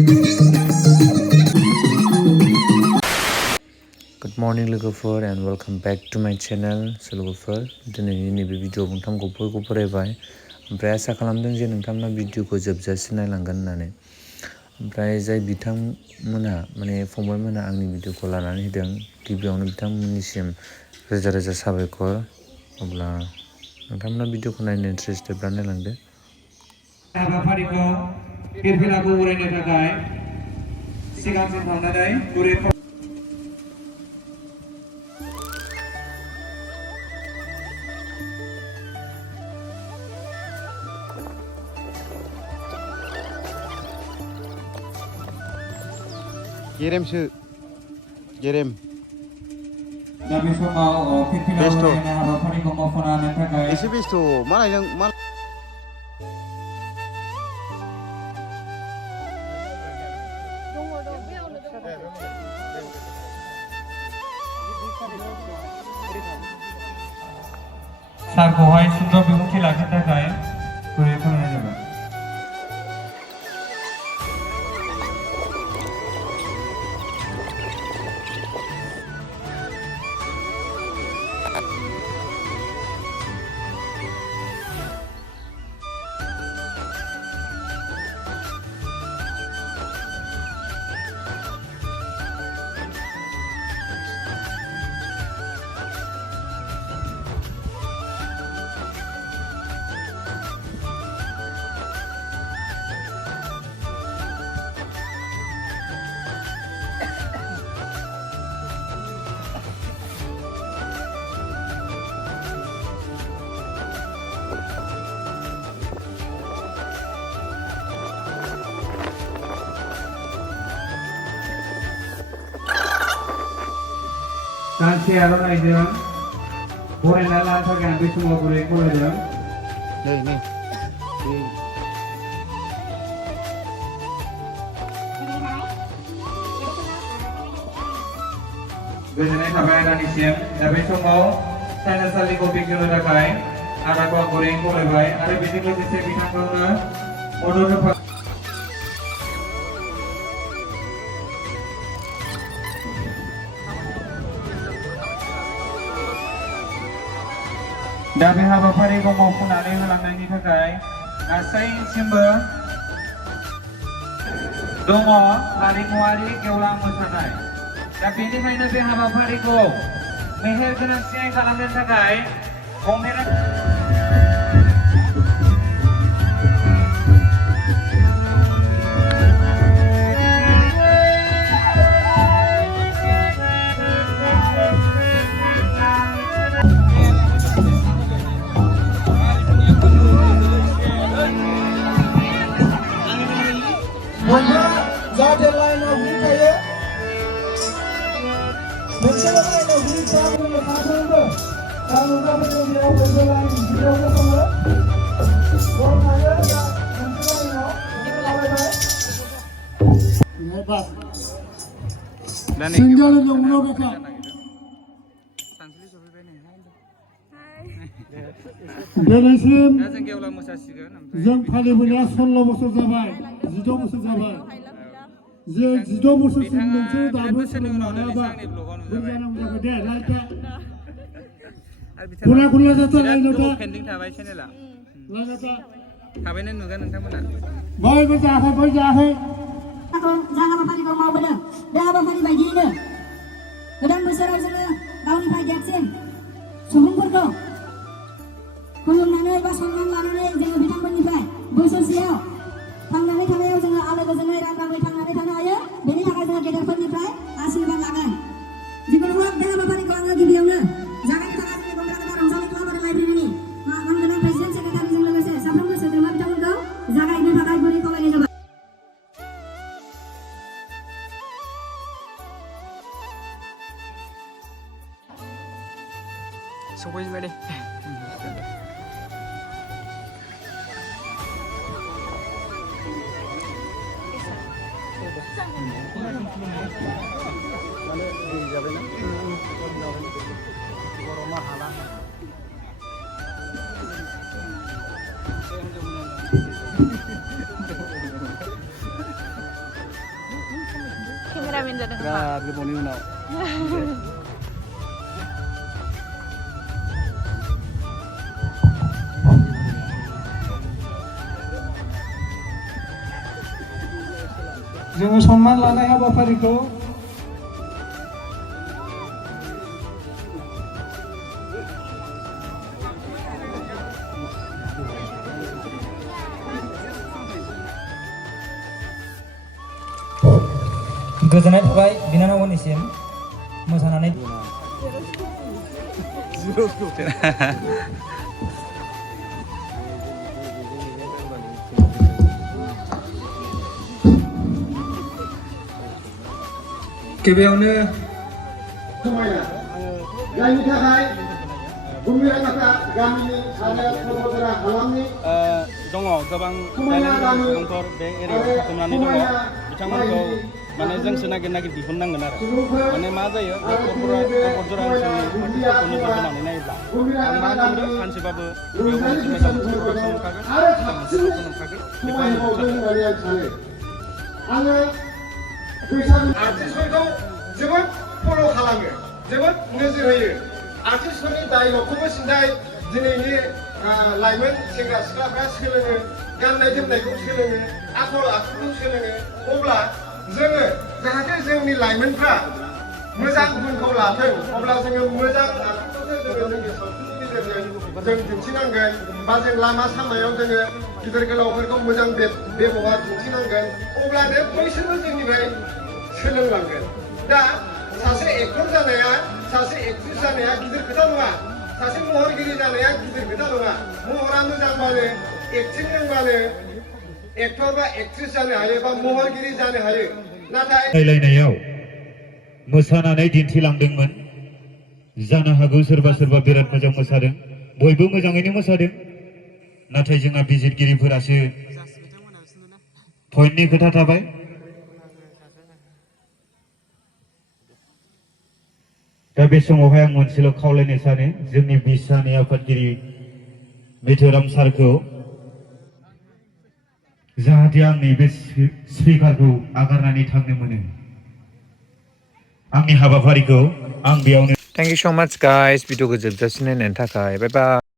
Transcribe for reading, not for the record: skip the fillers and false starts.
Good morning लोगोफोर and welcome back to my channel लोगोफोर दिनैनि नैबे भिडिअ नोंथांखौ फरायबाय ओमफ्राय आसा खालामदों जे नोंथांमोना भिडिअखौ जोबजासिम नायलांगोन होननानै ओमफ्राय जाय बिथांमोना माने फंबायमोना आंनि भिडिअखौ लानानै होदों गिबियावनो बिथांमोननिसिम रोजा रोजा साबायखर अब्ला नोंथांमोना भिडिअखौ नायनो इन्टारेस्टेडब्ला नायलांदो हाबाफारिखौ फिरफिलाखौ उरायनो थाखाय सिगांसिम थांनानै गुरै गेरेमसो गेरेम दा बे समाव फिरफिला उरायनाय हाबाफारिखौ मावफुंनो थाखाय एसे बेस्थ' मालाय नों मा सारखौहाय सुंद' बिबुंथि लाखिनो थाखाय गुरै खालामनाय जाबाय गांसे आर'नाइजों बरायना लानो थाखाय आं बे समाव गुरै खावलायदों नै गोजोननाय थाबाय आदानिसिम दा बे समाव साइनासालिखौ बेखेवनो थाखाय आदाखौ आं गुरै खावलायबाय आरो बेजों लोगोसे बिथांखौनो मदद होफा दा बे हाबाफारिखौ मावफुंनानै होलांनायनि थाखाय गासैसिमबो दङ हारिमुआरि गेवलां मोसानाय दा बेनिखायनो बे हाबाफारिखौ मेहेर गोनांसिनै खालामनो थाखाय गंनै जाहाथे लाइनाव गिदिंखायो मोनसेल' लाइनाव गिदिंखायो फारफ्रोमबो गामिफोरखौ बेयाव मोनसे लाइन गिदिराव गसङो गसङो दा मोनसे लाइनाव लाबायबाय सिंगल नंगौ बेखौ दिनैसिम जों फालिबोनाया 16 बोसोर जाबाय 16 बोसोर जाबाय जे 16 बोसोरसिम नोंसोर दाबो सोलोंनो हायाबा बोरै जानांगौ जाखो दे लाइटा खना खनला जाथा लाइनटा पेन्डिं थाबाय चेनेला लाइनटा थाबैनो नुगोन नोंथांमोना बयबो जायाखै जा हाबाफारिखौ मावबोदों बे हाबाफारि बायदियैनो गोदान बोसोराव जोङो गावनिफ्राय देरसिन सुबुंफोरखौ खुलुमनानै बा सनमान लानानै जोङो बिथांमोननिफ्राय बोसोरसेयाव थांनानै थानायाव जोङो आलो गोजोनै रायजोयै थांनानै थानो हायो बेनि थाखाय जोङो गेदेरफोरनिफ्राय आशीर्बाद लागोन जिखुनु हक बे हाबाफारिखौ आङो गिबियावनो जागायनो थाखाय जोंनि गंगारगाव रंजालि क्लाब लाइब्रेरिनि आंगोना प्रेसिडेन्ट सेक्रेटारिजों लोगोसे साफ्रोमबो सोद्रोमा बिथांमोनखौ जागायनो थाखाय गुरै खावलायनाय जाबाय सफैजोब्बाय दे गरमा हाला जादों नामा? बिराद गोबावनि उनाव जोङो सन्मान लानाय हाबाफारिखौ गोजोननाय थाबाय बिनानावमोननिसिम मोसानानै गिबियावनो समायना जायनि थाखाय गुमिरांगाफ्रा गामिनि आरो सरलपारा हालामनि दङ गोबां समायना गामि सुबुंफोर बे एरियायाव थाथुमनानै दङ बिथांमोनखौ माने जोंसो नागिर दिहुननांगोन आरो माने मा जायो बे क'क्राझार ओनसोलनि आर्टिस्टफोरखौ नोजोर होनानै नायोब्ला आं मा नुदों सानसेबाबो बेयाव मोनसे मोजां प्रग्रामखौ नुखागोन मोनसे प्रग्रामखौ नुखागोन आङो बैसागु आर्टिस्टफोरखौ जोबोद फल' खालामो जोबोद नोजोर होयो आर्टिस्टफोरनि डायलगखौबो सिन्थाय दिनैनि लाइमोन सेंग्रा सिख्लाफ्रा सोलोङो गाननाय जोमनायखौ सोलोङो आखल आखुखौ सोलोङो अब्ला जोङो जाहाथे जोंनि लाइमोनफ्रा मोजां गुनखौ लाथों अब्ला जोङो मोजां आखुखौसो जोङो जोंनि सावथुननि गेजेरजों जों दिन्थिनांगोन बा जों लामा सामायाव जोङो गिदिर गोलावफोरखौ मोजां बेबहार दिन्थिनांगोन अब्लानो बैसोरबो जोंनिफ्राय सोलोंलांगोन दा सासे एक्टर जानाया सासे एक्ट्रेस जानाया गिदिर खोथा नङा सासे महरगिरि जानाया गिदिर खोथा नङा महरा मोजांबानो एक्टिं रोंबानो एक्टर बा एक्ट्रेस जानो हायो बा महरगिरि जानो हायो नाथाय रायलायनायाव मोसानानै दिन्थिलांदोंमोन जानो हागौ सोरबा सोरबा बिराद मोजां मोसादों बयबो मोजाङैनो मोसादों नाथाय जोंहा बिजिरगिरिफोरासो पइन्टनि खोथा थाबाय दा बे समावहाय आं मोनसेल' खावलायनो सानो जोंनि बिसानि आफादगिरि मिथुराम सारखौ जाहाथे आंनि बे स्पिकारखौ आगारनानै थांनो मोनो आंनि हाबाफारिखौ आं बेयावनो थेंक इउ स' माच गाइस भिडिअखौ जोबजासिम नायनायनि थाखाय बाय बाय